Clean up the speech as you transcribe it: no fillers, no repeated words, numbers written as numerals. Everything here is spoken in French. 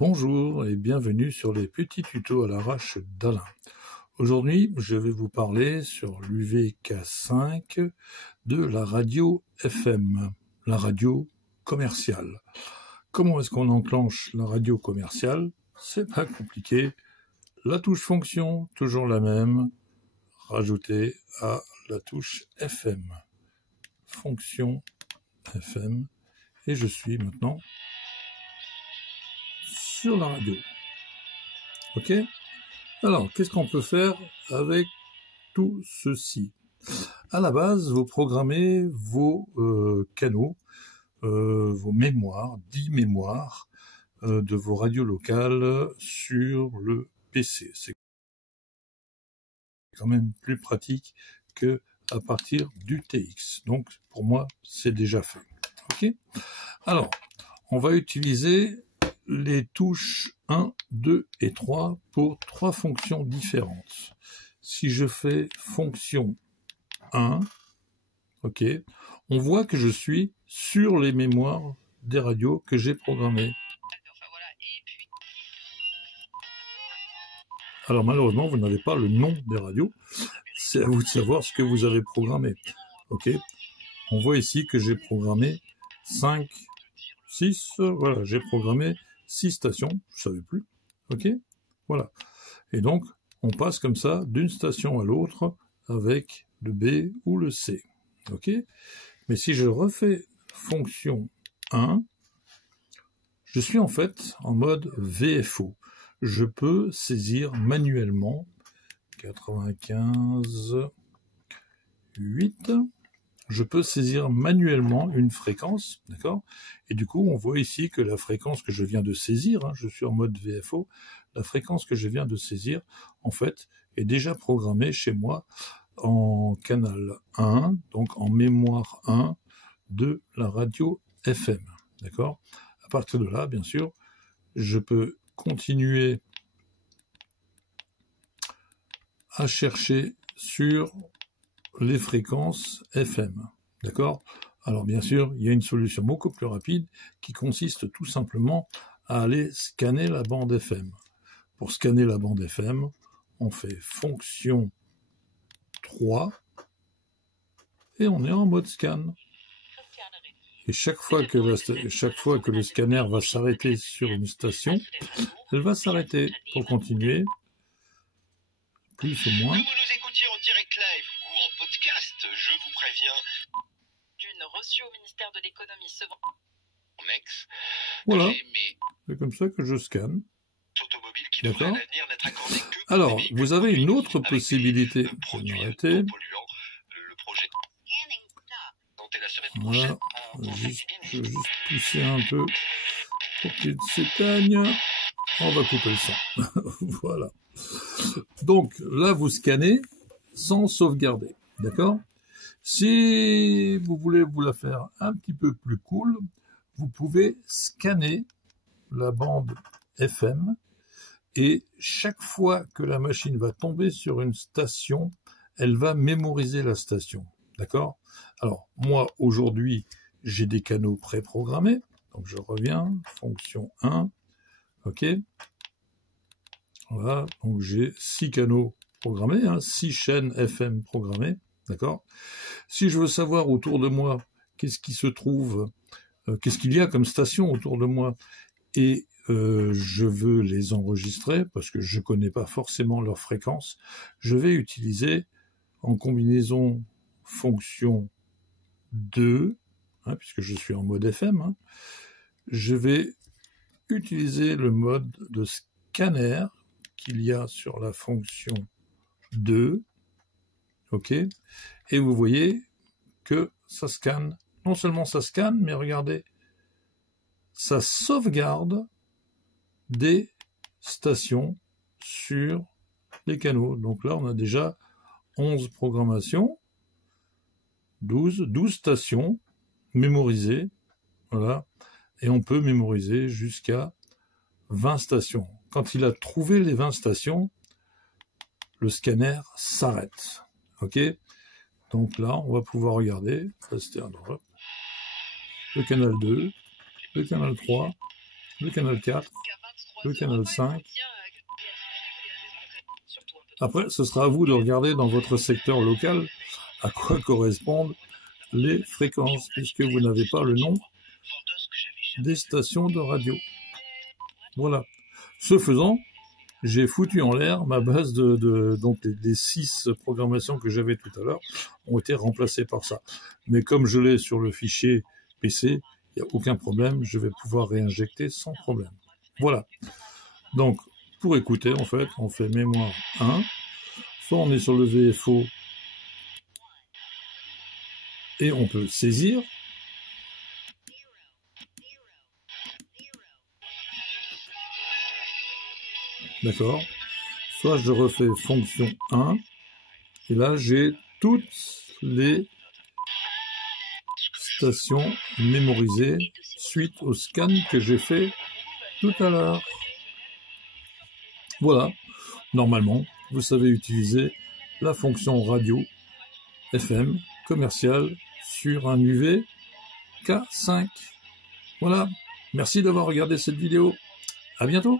Bonjour et bienvenue sur les petits tutos à l'arrache d'Alain. Aujourd'hui, je vais vous parler sur l'UVK5 de la radio FM, la radio commerciale. Comment est-ce qu'on enclenche la radio commerciale? C'est pas compliqué. La touche fonction, toujours la même, rajoutée à la touche FM. Fonction FM. Et je suis maintenant sur la radio. Ok? Alors, qu'est-ce qu'on peut faire avec tout ceci? À la base, vous programmez vos canaux, vos mémoires, 10 mémoires de vos radios locales sur le PC. C'est quand même plus pratique que à partir du TX. Donc, pour moi, c'est déjà fait. Ok? Alors, on va utiliser les touches 1, 2 et 3 pour 3 fonctions différentes. Si je fais fonction 1, ok, on voit que je suis sur les mémoires des radios que j'ai programmées. Alors malheureusement, vous n'avez pas le nom des radios. C'est à vous de savoir ce que vous avez programmé. Ok, on voit ici que j'ai programmé 5, 6, voilà, j'ai programmé 6 stations, je ne savais plus, ok, voilà. Et donc, on passe comme ça d'une station à l'autre avec le B ou le C, ok. Mais si je refais fonction 1, je suis en fait en mode VFO. Je peux saisir manuellement 95,8. Je peux saisir manuellement une fréquence, d'accord? Et du coup, on voit ici que la fréquence que je viens de saisir, je suis en mode VFO, la fréquence que je viens de saisir, en fait, est déjà programmée chez moi en canal 1, donc en mémoire 1 de la radio FM, d'accord? À partir de là, bien sûr, je peux continuer à chercher sur les fréquences FM, d'accord? Alors bien sûr, il y a une solution beaucoup plus rapide qui consiste tout simplement à aller scanner la bande FM. Pour scanner la bande FM, on fait fonction 3 et on est en mode scan. Et chaque fois que le scanner va s'arrêter sur une station, elle va s'arrêter pour continuer, plus ou moins. Que vous nous écoutiez en direct live ou en podcast, je vous préviens. D'une reçue au ministère de l'économie ce Mex. Voilà, c'est comme ça que je scanne. D'accord. Alors, vous avez une autre possibilité. Je vais m'arrêter. Voilà, je vais juste pousser un peu pour qu'il s'éteigne. On va couper le son. Voilà. Donc, là, vous scannez sans sauvegarder. D'accord? Si vous voulez vous la faire un petit peu plus cool, vous pouvez scanner la bande FM et chaque fois que la machine va tomber sur une station, elle va mémoriser la station. D'accord? Alors, moi, aujourd'hui, j'ai des canaux préprogrammés. Donc, je reviens, fonction 1, ok? Voilà, donc j'ai 6 canaux programmés, 6 chaînes FM programmées, d'accord? Si je veux savoir autour de moi qu'est-ce qui se trouve, qu'est-ce qu'il y a comme station autour de moi, et je veux les enregistrer, parce que je ne connais pas forcément leur fréquence, je vais utiliser en combinaison fonction 2, puisque je suis en mode FM, je vais utiliser le mode de scanner qu'il y a sur la fonction 2, ok, et vous voyez que ça scanne, non seulement ça scanne, mais regardez, ça sauvegarde des stations sur les canaux. Donc là, on a déjà 11 programmations, 12 stations mémorisées, voilà, et on peut mémoriser jusqu'à 20 stations. Quand il a trouvé les 20 stations, le scanner s'arrête. Ok? Donc là, on va pouvoir regarder, le canal 2, le canal 3, le canal 4, le canal 5. Après, ce sera à vous de regarder dans votre secteur local à quoi correspondent les fréquences, puisque vous n'avez pas le nom des stations de radio. Voilà. Ce faisant, j'ai foutu en l'air ma base donc les 6 programmations que j'avais tout à l'heure ont été remplacées par ça. Mais comme je l'ai sur le fichier PC, il n'y a aucun problème, je vais pouvoir réinjecter sans problème. Voilà. Donc, pour écouter, en fait, on fait mémoire 1, soit on est sur le VFO et on peut saisir. D'accord. Soit je refais fonction 1, et là j'ai toutes les stations mémorisées suite au scan que j'ai fait tout à l'heure. Voilà. Normalement, vous savez utiliser la fonction radio FM commerciale sur un UV K5. Voilà. Merci d'avoir regardé cette vidéo. À bientôt.